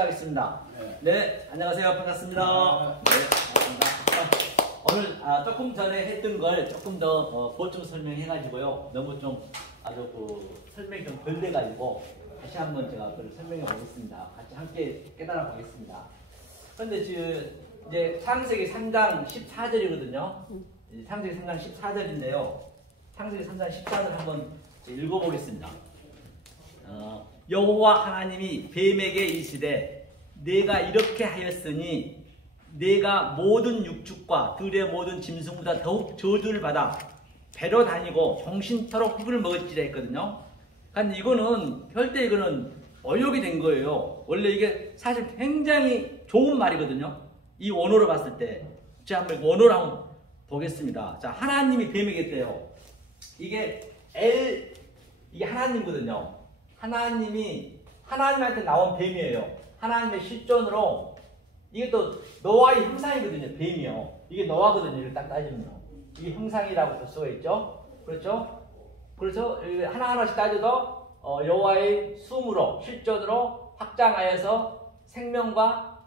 하겠습니다. 네, 안녕하세요. 반갑습니다. 네, 반갑습니다. 오늘 조금 전에 했던 걸 조금 더 보충 설명해가지고요. 너무 좀 아주 설명이 좀 덜 돼가지고 다시 한번 제가 그걸 설명해 보겠습니다. 같이 함께 깨달아 보겠습니다. 그런데 이제 창세기 3장 14절이거든요. 창세기 3장 14절인데요. 창세기 3장 14절 한번 읽어보겠습니다. 여호와 하나님이 뱀에게 이르시되 내가 이렇게 하였으니 내가 모든 육축과 들의 모든 짐승보다 더욱 저주를 받아 배로 다니고 종신토록 흙을 먹을지라 했거든요. 근데 이거는 절대 이거는 어욕이 된 거예요. 원래 이게 사실 굉장히 좋은 말이거든요. 이 원어로 봤을 때. 자, 한번 원어로 한번 보겠습니다. 자, 하나님이 뱀에게 했대요. 이게 이게 하나님이거든요. 하나님한테 나온 뱀이에요. 하나님의 실존으로. 이게 또 노아의 형상이거든요. 뱀이요. 이게 노아거든요. 이걸 딱 따지면요. 이게 형상이라고 볼 수가 있죠. 그렇죠? 그래서 하나하나씩 따져도 여호와의 숨으로 실존으로 확장하여서 생명과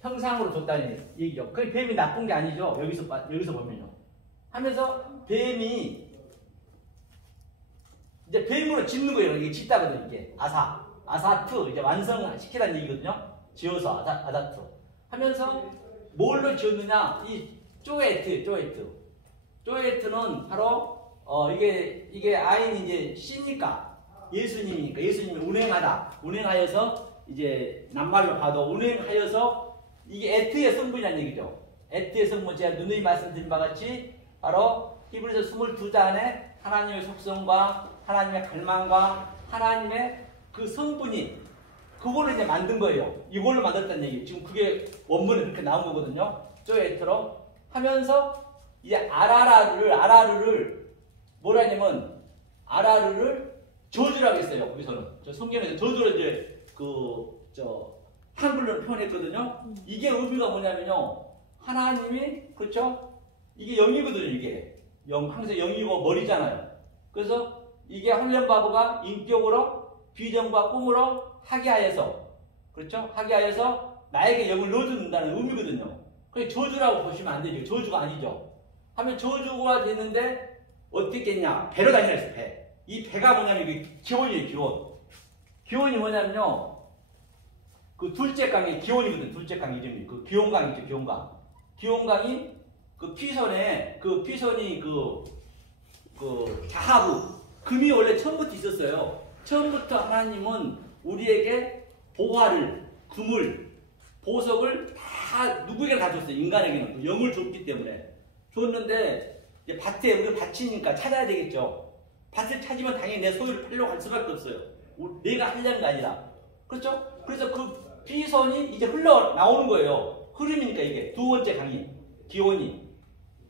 형상으로 줬다는 얘기죠. 그 뱀이 나쁜 게 아니죠. 여기서 보면요. 하면서 뱀이 이제 뱀으로 짓는 거예요. 이게 짓다거든요. 이게 아사트 이제 완성시키라는 얘기거든요. 지어서 아사트 하면서 뭘로 지었느냐? 이 쪼에트는 바로 이게 아인이 이제 씨니까 예수님이니까 예수님이 운행하여서 이제 낱말로 봐도 운행하여서 이게 에트의 성분이라는 얘기죠. 에트의 성분 제가 누누이 말씀드린 바 같이 바로 히브리서 22장에 하나님의 속성과 하나님의 갈망과 하나님의 그 성분이 그걸로 이제 만든 거예요. 이걸로 만들었다는 얘기예요. 지금 그게 원문에 그렇게 나온 거거든요. 쪼에트로 하면서 이제 아라르를 뭐라 하냐면 아라르를 저주라고 했어요. 거기서는 저 성경에서 저주를 이제 한글로 표현했거든요. 이게 의미가 뭐냐면요. 하나님이 그렇죠? 이게 영이거든요. 이게 항상 영이고 머리잖아요. 그래서 이게 훈련바보가 인격으로 비전과 꿈으로 하게하여서 그렇죠? 하게하여서 나에게 영을 넣어준다는 의미거든요. 그게 저주라고 보시면 안 되죠. 저주가 아니죠. 하면 저주가 됐는데 어떻게 했냐? 배로 다니라 했어요. 배. 이 배가 뭐냐면 이게 기원이에요. 기원. 기원이 뭐냐면요. 그 둘째 강이 기원이거든. 둘째 강 이름이 그 기원강 있죠. 기원강. 기원강이 그 피선이 자하부 금이 원래 처음부터 있었어요. 처음부터 하나님은 우리에게 보화를, 금을, 보석을 다 누구에게 다 줬어요. 인간에게는 영을 줬기 때문에 줬는데 이제 우리 밭이니까 찾아야 되겠죠. 밭을 찾으면 당연히 내 소유를 팔려고 할 수밖에 없어요. 내가 하려는 게 아니라 그렇죠? 그래서 그 피선이 이제 흘러나오는 거예요. 흐름이니까 이게 두 번째 강이 기원이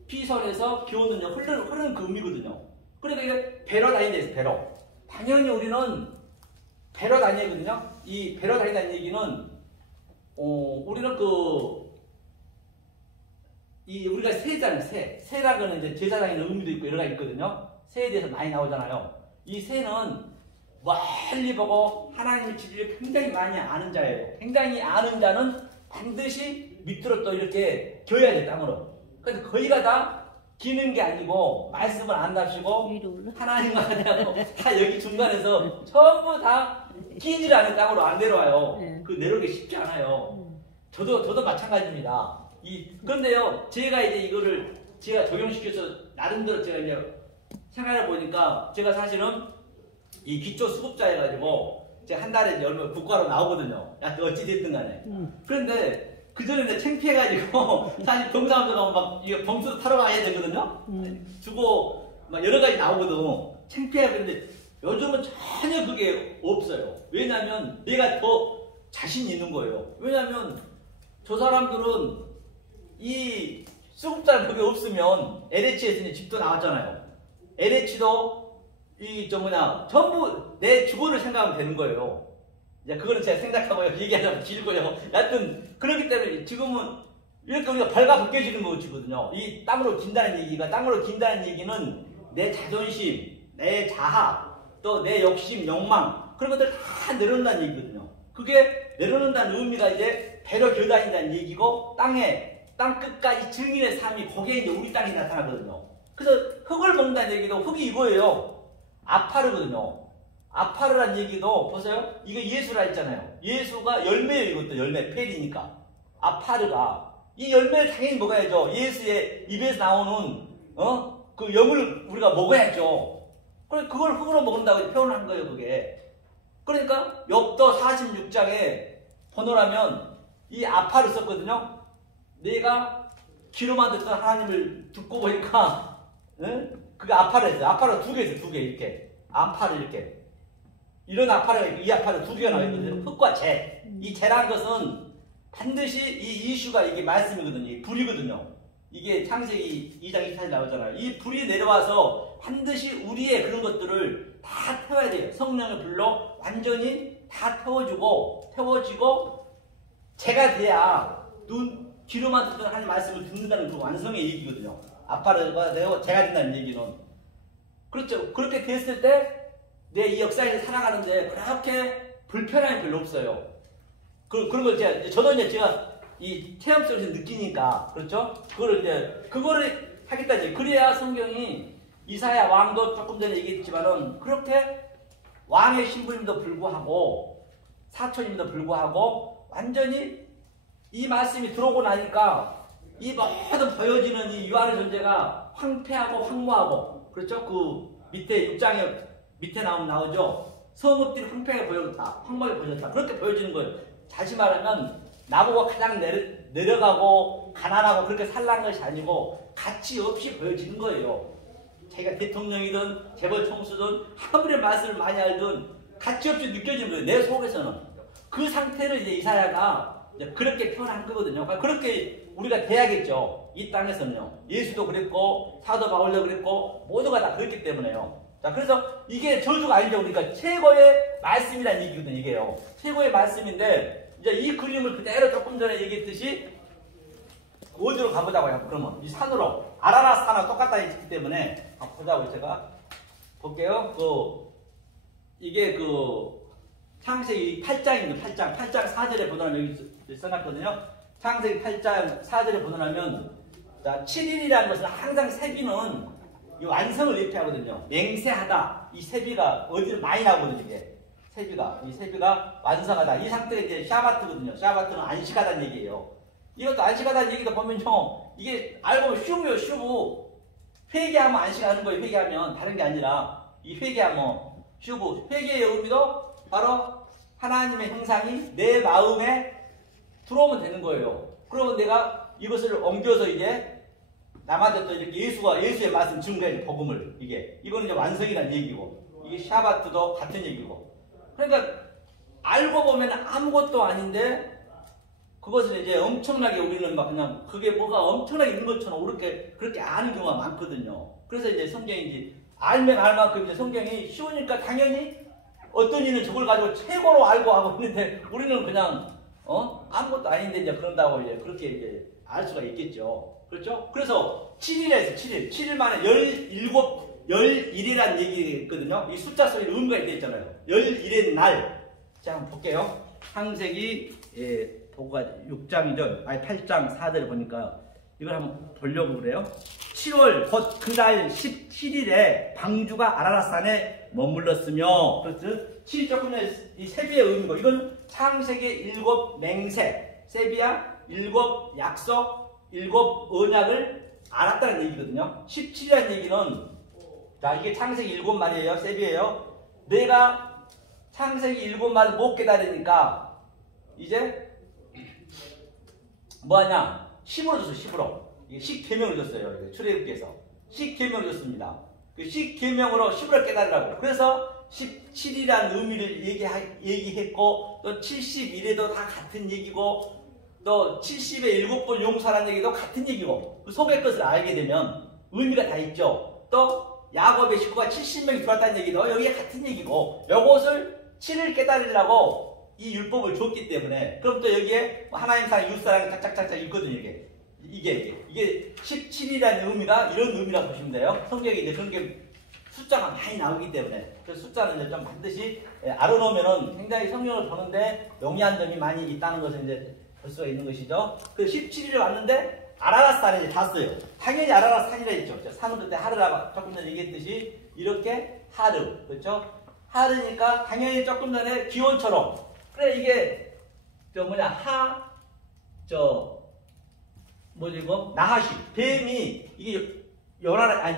피선에서 기원은 흐르는 그 의미거든요. 그러니까 이게 배로 다닌다 해서 배로. 당연히 우리는 배로 다니거든요. 이 배로 다닌다는 얘기는 우리는 우리가 새잖아요. 새라고는 이제 제사장에는 의미도 있고 여러 가지 있거든요. 새에 대해서 많이 나오잖아요. 이 새는 멀리 보고 하나님의 진리를 굉장히 많이 아는 자예요. 굉장히 아는 자는 반드시 밑으로 또 이렇게 겨야 돼요. 땅으로. 근데 거의가 다 기는 게 아니고 말씀을 안 답시고 하나님만 하냐고 다 여기 중간에서 전부 다 끼질 않은 땅으로 안 내려와요. 그 내려오기 쉽지 않아요. 저도 마찬가지입니다. 그런데요, 제가 이제 이거를 제가 적용시켜서 나름대로 제가 이제 생각해 보니까 제가 사실은 이 기초 수급자 해가지고 제가 한 달에 이제 얼마 국가로 나오거든요. 어찌됐든 간에. 그런데 그 전에 이제 창피해가지고 사실 병사원도 가면 막 이거 범수도 타러 가야 되거든요. 주고 막 여러 가지 나오거든. 창피해요. 근데 요즘은 전혀 그게 없어요. 왜냐면 내가 더 자신 있는 거예요. 왜냐면 저 사람들은 이 수급자가 그게 없으면 LH에서 집도 나왔잖아요. LH도 전부 내 주거를 생각하면 되는 거예요. 이제 그거는 제가 생각하고요. 얘기하자면 길고요. 여하튼 그렇기 때문에 지금은 이렇게 우리가 발가벗겨지는 거거든요. 이 땅으로 긴다는 얘기가 땅으로 긴다는 얘기는 내 자존심, 내 자아, 또 내 욕심, 욕망 그런 것들 다 내려놓는다는 얘기거든요. 그게 내려놓는다는 의미가 이제 배로 겨다닌다는 얘기고 땅 끝까지 증인의 삶이 거기에 이제 우리 땅이 나타나거든요. 그래서 흙을 먹는다는 얘기도 흙이 이거예요. 아파르거든요. 아파르란 얘기도 보세요. 이거 예수라 했잖아요. 예수가 열매예요. 이것도 열매 펠이니까. 아파르가 이 열매를 당연히 먹어야죠. 예수의 입에서 나오는 그 영을 우리가 먹어야죠. 그래 그걸 흙으로 먹는다고 표현한 거예요. 그게. 그러니까 욥도 46장에 번호라면 이 아파를 썼거든요. 내가 귀로만 듣던 하나님을 듣고 보니까 그게 아파를 했어요. 아파를 두 개 있어요. 두 개 이렇게. 아파를 이렇게. 이런 아파르가 있고 이 아파르 두 개가 나와있거든요. 흙과 재. 이 재라는 것은 반드시 이 이슈가 이게 말씀이거든요. 이 불이거든요. 이게 창세기 2장 24절 나오잖아요. 이 불이 내려와서 반드시 우리의 그런 것들을 다 태워야 돼요. 성령을 불러 완전히 다 태워지고 재가 돼야 귀로만 듣던 하나님 말씀을 듣는다는 그 완성의 얘기거든요. 아파르가 되고 재가 된다는 얘기는. 그렇죠. 그렇게 됐을 때 내 이 역사에서 살아가는데 그렇게 불편함이 별로 없어요. 그런 걸 저도 이제 제가 이 체험 속에서 느끼니까, 그렇죠? 그거를 하겠다지. 그래야 성경이 이사야 왕도 조금 전에 얘기했지만은 그렇게 왕의 신분임에도 불구하고 사촌임에도 불구하고 완전히 이 말씀이 들어오고 나니까 이 모든 보여지는 이 유한의 존재가 황폐하고 황무하고, 그렇죠? 그 밑에 6장에 밑에 나오죠. 성읍들이 황폐하게 보여졌다. 황무하게 보여졌다. 그렇게 보여지는 거예요. 다시 말하면 나보고 가장 내려가고 가난하고 그렇게 살란 것이 아니고 가치 없이 보여지는 거예요. 자기가 대통령이든 재벌 총수든 아무리 말씀을 많이 알든 가치 없이 느껴지는 거예요. 내 속에서는. 그 상태를 이제 이사야가 이제 그렇게 표현한 거거든요. 그러니까 그렇게 우리가 돼야겠죠. 이 땅에서는요. 예수도 그랬고 사도 바울도 그랬고 모두가 다 그랬기 때문에요. 자, 그래서 이게 저주가 아니죠. 그러니까 최고의 말씀이라는 얘기거든요. 이게요. 최고의 말씀인데 이제 이 그림을 그대로 조금 전에 얘기했듯이 어디로 가보자고요. 그러면 이 산으로 아라라 산하고 똑같다 했기 때문에 보자고요. 제가 볼게요. 이게 창세기 8장입니다. 8장 4절에 보도하면 여기 써놨거든요. 창세기 8장 4절에 보도하면 자, 7일이라는 것은 항상 세비는 이 완성을 예표하거든요. 맹세하다. 이 세비가 어디를 많이 나오거든요. 이게 이 세비가 완성하다. 이 상태가 이제 샤바트거든요. 샤바트는 안식하다는 얘기예요. 이것도 안식하다는 얘기도 보면요. 이게 알고 보면 슈브예요. 슈브. 회개하면 안식하는 거예요. 회개하면 다른 게 아니라 이 회개하면 슈브. 회개의 의미도 바로 하나님의 형상이 내 마음에 들어오면 되는 거예요. 그러면 내가 이것을 옮겨서 이제 남한테 또 이렇게 예수의 말씀 증거해 복음을 이거는 이제 완성이라는 얘기고 이게 샤바트도 같은 얘기고 그러니까 알고 보면 아무것도 아닌데 그것을 이제 엄청나게 우리는 막 그냥 그게 뭐가 엄청나게 있는 것처럼 그렇게 아는 경우가 많거든요. 그래서 이제 성경이 이제 알면 알 만큼 이제 성경이 쉬우니까 당연히 어떤 이는 저걸 가지고 최고로 알고 하고 있는데 우리는 그냥 아무것도 아닌데 이제 그런다고 이제 그렇게 이제 알 수가 있겠죠. 그렇죠? 그래서 7일에서 7일 만에 11이라는 얘기가 있거든요. 이 숫자 속에 의미가 있잖아요. 11의 날. 자, 한번 볼게요. 창세기 보고가 6장이죠. 아니 8장 4절을 보니까 이걸 한번 보려고 그래요. 7월 곧 그날 17일에 방주가 아라랏산에 머물렀으며 그렇죠? 7이 조금 전에 이 세비의 의미고 이건 창세기 7 맹세 세비야 7 약속 7 언약을 알았다는 얘기거든요. 17이라는 얘기는 자 이게 창세기 7 말이에요. 세비예요. 내가 창세기 7 말을 못 깨달으니까 이제 뭐하냐 10으로 줬어요. 10으로 이게 10계명을 줬어요. 출애굽기에서 10계명을 줬습니다. 그 10계명으로 10으로 깨달으라고. 그래서 17이라는 의미를 얘기했고 또 71에도 다 같은 얘기고 또 70에 7번 용서하는 얘기도 같은 얘기고 그 속의 것을 알게 되면 의미가 다 있죠. 또 야곱의 식구가 70명이 들어왔다는 얘기도 여기에 같은 얘기고 요것을 7을 깨달으려고 이 율법을 줬기 때문에 그럼 또 여기에 하나님 사랑 이웃사랑이 짝짝짝짝 있거든요. 이게 17이라는 의미가 이런 의미라고 보시면 돼요. 성경에 이제 그런 게 숫자가 많이 나오기 때문에 그 숫자는 이제 좀 반드시 알아놓으면은 굉장히 성경을 보는데 용이한 점이 많이 있다는 것을 이제 볼 수가 있는 것이죠. 그 17일에 왔는데 아라랏 산에 이제 닿았어요. 당연히 아라랏 산이라 했죠. 산은 그때 하르라고 조금 전에 얘기했듯이 이렇게 하르, 그렇죠? 하르니까 당연히 조금 전에 기온처럼 그래 이게 뭐지 이거 나하시 뱀이 이게 요나라 아니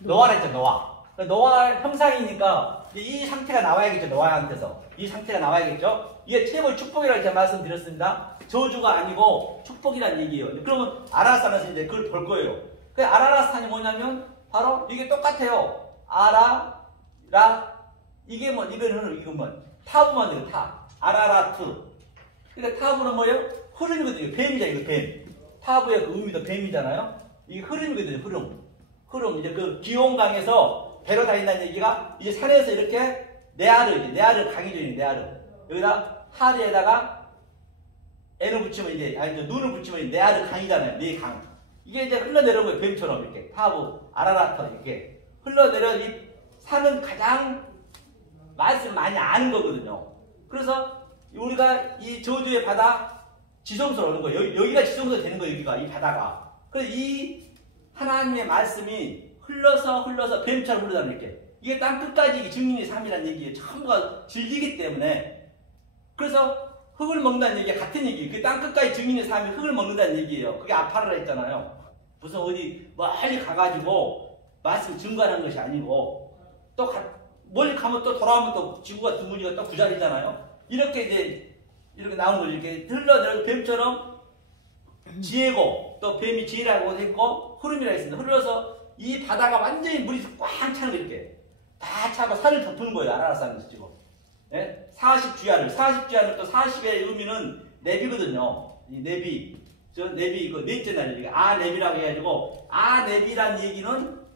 노아라 했죠. 노아 형상이니까 이 상태가 나와야겠죠. 노아한테서 이 상태가 나와야겠죠. 이게 최고의 축복이라고 제가 말씀드렸습니다. 저주가 아니고 축복이라는 얘기예요. 그러면 아라라산에서 이제 그걸 볼 거예요. 그 아라라산이 뭐냐면 바로 이게 똑같아요. 이게 뭐 이건 뭐 타브만 타 아라라트. 근데 타브는 뭐예요? 흐름이거든요. 뱀이잖아 이거 뱀. 타브의 그 의미도 뱀이잖아요. 이게 흐름이거든요. 흐름 이제 그 기온강에서 배로 다닌다는 얘기가 이제 산에서 이렇게 네아르 강이죠. 네아르 여기다 하르에다가 N을 붙이면 이제 눈을 붙이면 네아르 강이잖아요. 네 강. 이게 이제 흘러내려온 거예요. 뱀처럼 이렇게 타브 아라라트 이렇게 흘러내려 이 산은 가장 말씀 많이 아는 거거든요. 그래서 우리가 이 저주의 바다 지성소로 오는 거예요. 여기가 지성소 되는 거예요. 여기가 이 바다가. 그래서 이 하나님의 말씀이 흘러서 뱀처럼 흘러다니는 이렇게. 이게 땅 끝까지 증인의 삶이라는 얘기예요. 전부가 질리기 때문에. 그래서 흙을 먹는다는 얘기가 같은 얘기예요. 그 땅 끝까지 증인의 삶이 흙을 먹는다는 얘기예요. 그게 아파르라 했잖아요. 무슨 어디 멀리 가가지고 말씀 증거하는 것이 아니고 또 멀리 가면 또 돌아오면 또 지구가 드무니가 또 그 자리잖아요. 이렇게 나오는 거죠. 이렇게 흘러내려 뱀처럼 지혜고 또 뱀이 지혜라고 했고 흐름이라고 했습니다. 흘러서 이 바다가 완전히 물이 꽉 차는 거 이렇게 다 차고 산을 덮은 거예요. 아라라산에서 지금. 네? 40주야를 또 40의 의미는 네비거든요. 이 네비. 네비 그 넷째 날이니까 네비라고 해가지고 네비란 얘기는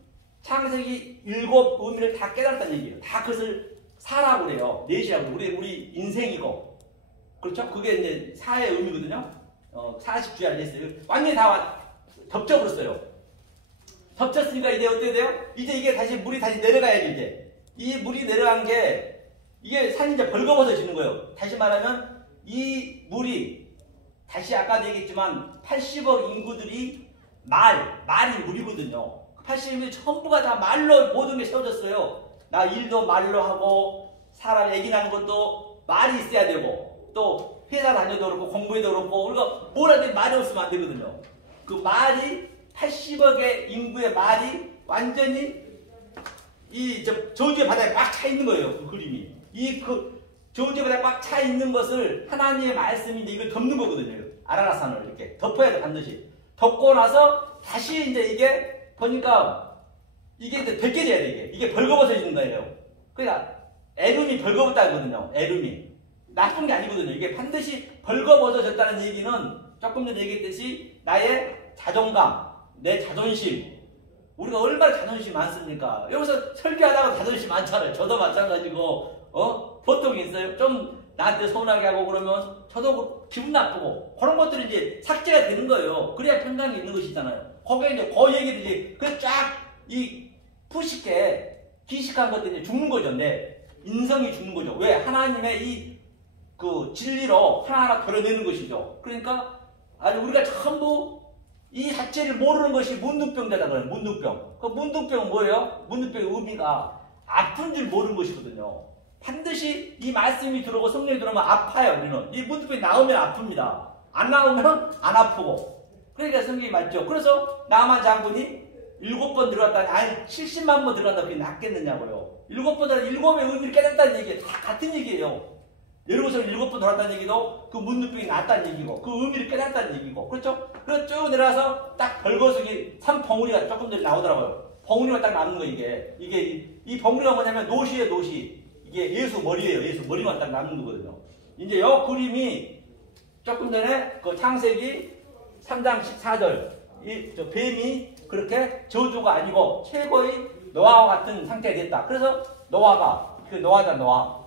창세기 7 의미를 다 깨달았다는 얘기예요. 다 그것을 사라고 그래요. 넷이라고 우리 인생이고 그렇죠? 그게 이제 사의 의미거든요. 40주야를 했어요. 완전히 다 덮쳐버렸어요. 덮쳤으니까 이제 어떻게 돼요? 이제 이게 다시 물이 다시 내려가야지 이제. 이 물이 내려간 게 이게 산이 이제 벌거벗어지는 거예요. 다시 말하면 이 물이 다시 아까도 얘기했지만 80억 인구들이 말이 물이거든요. 80억 인구들이 전부가 다 말로 모든 게 세워졌어요. 나 일도 말로 하고 사람 얘기 나는 것도 말이 있어야 되고 또 회사 다녀도 그렇고 공부해도 그렇고 우리가 뭘 하든 말이 없으면 안 되거든요. 그 말이 80억의 인구의 말이 완전히 이 저주의 바다에 꽉 차 있는 거예요. 그 그림이. 저주의 바다에 꽉 차 있는 것을 하나님의 말씀인데 이걸 덮는 거거든요. 아라라산을 이렇게 덮어야 돼 반드시. 덮고 나서 다시 이제 이게 보니까 이게 이제 벗겨져야 돼 이게 벌거벗어지는 거예요. 그러니까 에름이 벌거벗다거든요. 에름이 나쁜 게 아니거든요. 이게 반드시 벌거벗어졌다는 얘기는 조금 전에 얘기했듯이 나의 자존감, 내 자존심. 우리가 얼마나 자존심이 많습니까? 여기서 설교하다가 자존심 많잖아요. 저도 마찬가지고 보통 있어요. 좀 나한테 서운하게 하고 그러면 저도 기분 나쁘고 그런 것들이 이제 삭제가 되는 거예요. 그래야 평강이 있는 것이잖아요. 거기에 이제 그 얘기를 이제 그 쫙 이 푸식해 기식한 것들이 이제 죽는 거죠. 내 인성이 죽는 거죠. 왜? 하나님의 이 그 진리로 하나하나 도려내는 것이죠. 그러니까 아니 우리가 전부 이 자체를 모르는 것이 문둥병자다 그래요. 문둥병. 그 문둥병은 뭐예요? 문둥병의 의미가 아픈 줄 모르는 것이거든요. 반드시 이 말씀이 들어오고 성령이 들어오면 아파요. 우리는 이 문둥병이 나오면 아픕니다. 안 나오면 안 아프고. 그러니까 성경이 맞죠. 그래서 나만 장군이 7번 들어갔다니 아니 70만 번 들어간다 그게 낫겠느냐고요. 7번 들어가 7의 의미를 깨닫다는 얘기예요. 다 같은 얘기예요. 예루살렘 7번 돌았다는 얘기도 그 문둥병이 낫다는 얘기고 그 의미를 깨닫다는 얘기고 그렇죠? 그래서 쭉 내려가서 딱 벌거숭이 산 벙우리가 조금 전에 나오더라고요. 벙우리가 딱 남는 거 이게 이 벙우리가 뭐냐면 노시예요. 노시. 이게 예수 머리예요. 예수 머리만 딱 남는 거거든요. 이제 이 그림이 조금 전에 그 창세기 3장 14절 저 뱀이 그렇게 저주가 아니고 최고의 노아와 같은 상태가 됐다. 그래서 노아가 그 노아다 노아.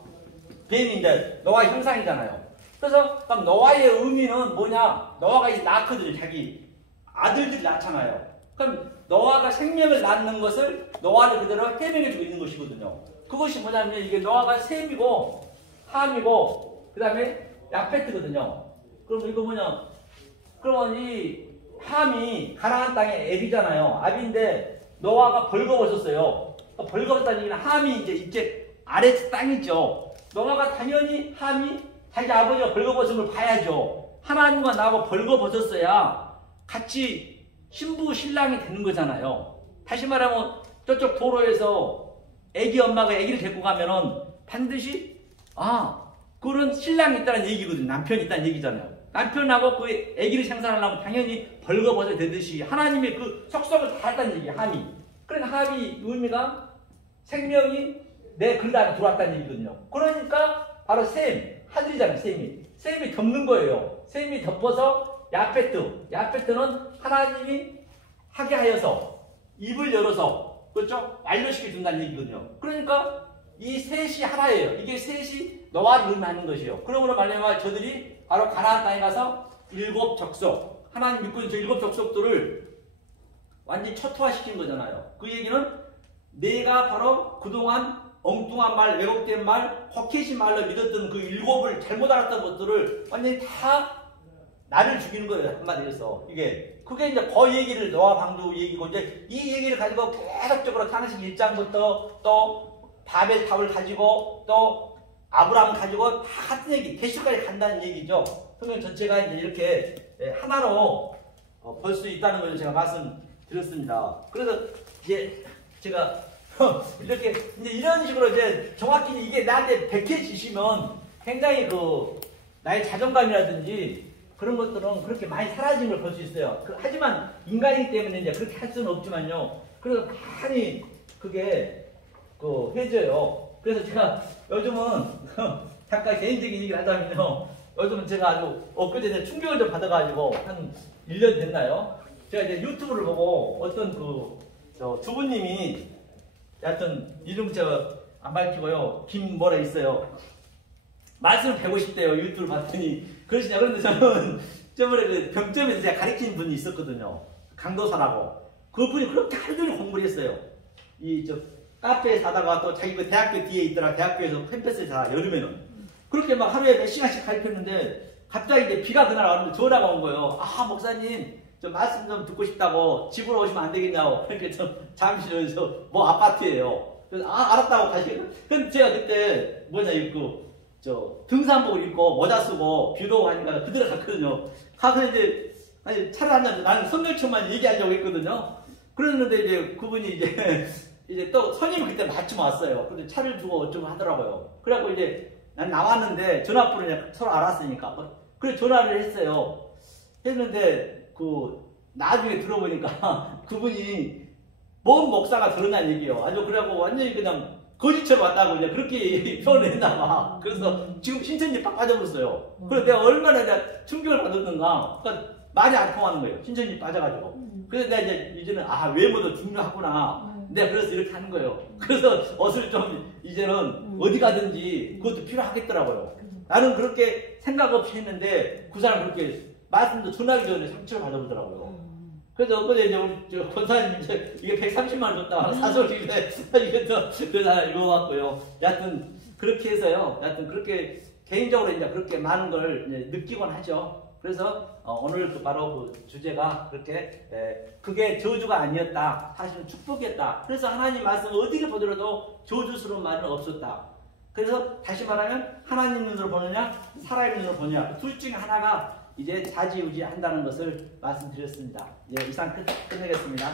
뱀인데 노아 형상이잖아요. 그래서 그럼 노아의 의미는 뭐냐? 노아가 이제 낳거든요. 자기 아들들이 낳잖아요. 그럼 노아가 생명을 낳는 것을 노아를 그대로 해명해주고 있는 것이거든요. 그것이 뭐냐면 이게 노아가 셈이고 함이고 그 다음에 야페트거든요. 그럼 이거 뭐냐? 그러면 이 함이 가나안 땅의 앱이잖아요. 압인데 노아가 벌거벗었어요. 벌거벗었다는 얘기는 함이 이제 아래 땅이죠. 노아가 당연히 함이 자기 아버지가 벌거벗은 걸 봐야죠. 하나님과 나하고 벌거벗었어야 같이 신부 신랑이 되는 거잖아요. 다시 말하면 저쪽 도로에서 애기 엄마가 애기를 데리고 가면은 반드시 그런 신랑이 있다는 얘기거든요. 남편이 있다는 얘기잖아요. 남편하고 그 애기를 생산하려면 당연히 벌거벗어야 되듯이 하나님의 그 속성을 다 했다는 얘기예요. 함이. 그러니까 함이 의미가 생명이 내 글 안에 들어왔다는 얘기거든요. 그러니까 바로 셈, 하늘이잖아요. 셈이 덮는 거예요. 셈이 덮어서 야페트는 하나님이 하게 하여서 입을 열어서 그렇죠? 완료시켜 준다는 얘기거든요. 그러니까 이 셋이 하나예요. 이게 셋이 노아를 의미하는 것이에요. 그러므로 말하면 저들이 바로 가나안 땅에 가서 7 족속, 하나님 믿고 있는 저 7 족속들을 완전히 초토화시킨 거잖아요. 그 얘기는 내가 바로 그동안 엉뚱한 말, 왜곡된 말, 헛개신 말로 믿었던 그 7을 잘못 알았던 것들을 완전히 다 나를 죽이는 거예요. 한마디로 해서. 그게 이제 그 얘기를 노아 방주 얘기고 이제 이 얘기를 가지고 계속적으로 창세기 1장부터 또 바벨탑을 가지고 또 아브라함 가지고 다 같은 얘기, 계시까지 간다는 얘기죠. 성경 전체가 이제 이렇게 하나로 볼 수 있다는 걸 제가 말씀드렸습니다. 그래서 이제 제가 이렇게 이제 이런 식으로 이제 정확히 이게 나한테 백해지시면 굉장히 나의 자존감이라든지 그런 것들은 그렇게 많이 사라진 걸 볼 수 있어요. 하지만 인간이기 때문에 이제 그렇게 할 수는 없지만요. 그래서 많이 그게 해져요. 그래서 제가 요즘은 잠깐 개인적인 얘기를 하자면요. 요즘은 제가 아주 엊그제 충격을 좀 받아가지고 한 1년 됐나요? 제가 이제 유튜브를 보고 어떤 두 분님이 여하튼 이름 제가 안 밝히고요. 김 있어요. 말씀을 배우고 싶대요. 유튜브를 봤더니. 그러시냐. 그런데 저는 저번에 그 병점에서 제가 가르치는 분이 있었거든요. 강도사라고. 그분이 그렇게 하루 종일 공부를 했어요. 카페에 사다가 또 자기 그 대학교 뒤에 있더라. 대학교에서 캠퍼스에 사, 여름에는. 그렇게 막 하루에 몇 시간씩 가르쳤는데 갑자기 이제 비가 그날 왔는데 전화가 온 거예요. 목사님, 좀 말씀 좀 듣고 싶다고 집으로 오시면 안 되겠냐고. 그러니까 잠시 여기서 아파트예요. 그래서 알았다고 가시고. 근데 제가 그때 등산복을 입고 모자 쓰고 비도 오고 하니까 그대로 갔거든요. 가서 이제 차를 한잔 나는 성경책만 얘기하려고 했거든요. 그랬는데 이제 그분이 이제 또 손님이 그때 마침 왔어요. 근데 차를 주고 어쩌고 하더라고요. 그래갖고 이제 난 나왔는데 전화번호 서로 알았으니까 그래 전화를 했어요. 했는데 나중에 들어보니까 그분이 뭔 목사가 그러냐는 얘기예요. 아주 그래갖고 완전히 그냥 거지처럼 왔다고 이제 그렇게 표현을 했나 봐. 그래서 지금 신천지 빡 빠져버렸어요. 그래서 내가 얼마나 충격을 받았는가. 그러니까 말이 안 통하는 거예요. 신천지 빠져가지고. 그래서 내가 이제는 외모도 중요하구나. 내가 그래서 이렇게 하는 거예요. 그래서 옷을 좀 이제는 어디 가든지 그것도 필요하겠더라고요. 나는 그렇게 생각 없이 했는데 그 사람 그렇게 말씀도 전하기 전에 상처를 받아보더라고요. 그래서 엊그제 이제 우리 권사님 이게 130만 원 줬다. 사소리인데 그 사람 읽어봤고요. 여하튼 그렇게 해서요. 여하튼 그렇게 개인적으로 이제 그렇게 많은 걸 이제 느끼곤 하죠. 그래서 오늘 바로 그 주제가 그렇게 그게 저주가 아니었다. 사실은 축복이었다. 그래서 하나님 말씀 어디를 보더라도 저주스러운 말은 없었다. 그래서 다시 말하면 하나님 눈으로 보느냐 사람의 눈으로 보느냐 둘 중에 하나가 이제 좌지우지 한다는 것을 말씀드렸습니다. 이상 끝내겠습니다.